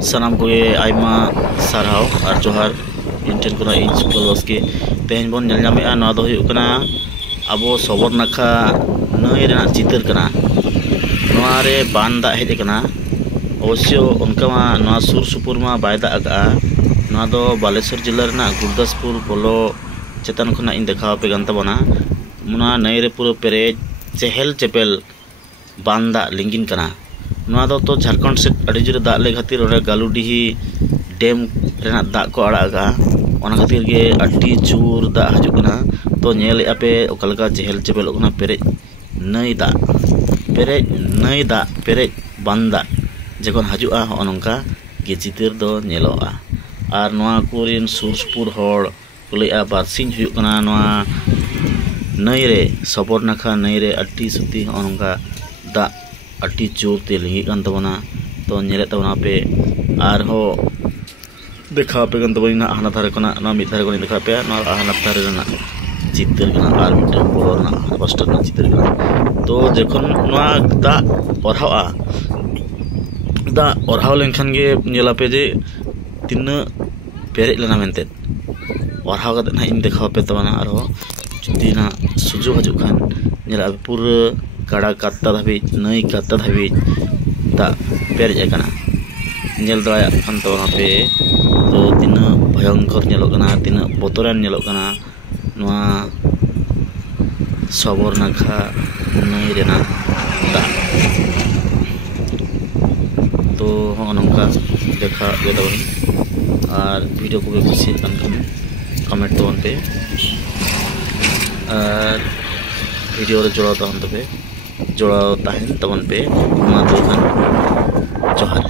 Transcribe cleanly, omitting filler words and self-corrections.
सानाम को आयमा सारहाव और जोहार इंटेन को इन सुकल बसके तेहन बन नेलनामेआ नवा दो हुयुग कना आबो सबोर नाखा नई रेना चितर कना नवा रे बान दा हेज कना अवश्य उनका मा नवा सुर सुपुर मा बाय दा आगा नवा दो बालेश्वर जिला रेना गुरदासपुर बोलो चेतन खना इन देखा पे गंता बना मुना नई रे पूरा पेरे चेहल चेपेल बान दा लिंगिन कना नवा दो तो झारखंड से अड़ी जोरे दाग ले खातिर ओरे गालुडीही डेम रेना दाग को आड़ागा ओना खातिर गे अड्डी जोर दाग हजु कना तो नेल आपे ओकलका चेहल चेपेल ओकना पेरे नई दाग पेरे बांदा जखन हजुआ नंका गे चितर दो नेलोआ और नवा कोरिन सुर सुपुर होड़ कुलैया बारसिन हुयुग कना नवा नई रे सबोर नाखा नई रे अड्डी सुती नंका दाग अड्डी जोर ते लिंगी कान तबना तो नेले तबना पे आर हो देखा पे गन तबना हाना धारे कना ना मिद धारे को देखा पे ना हाना धारे ना चितर कना आर मिद बोलो ना बस्टर ना चितर कना तो जखन ना दा ओरहावा दा ओरहाव लेनखान गे नेला पे जे तिन पेरे लेना मेनते ओरहाव कते ना इन देखा पे तबना आर हो जुदी ना सुजो हजु खान नेला पूरा काड़ा कात्ता धाबी नई कात्ता धाबी दा पेरेज कना नेल दया अंतोना पे तो तीन भयंकर नेलोग कना तीन बोतरान नेलोग कना नवा सबोर नाखा नई रेना दा तो नंका देखा बेदवन और वीडियो को भी खुशी कमेंट तबन पे और वीडियो रे जोड़ा तबन पे जोड़ा ताहन तबन पे मा दो जोहार।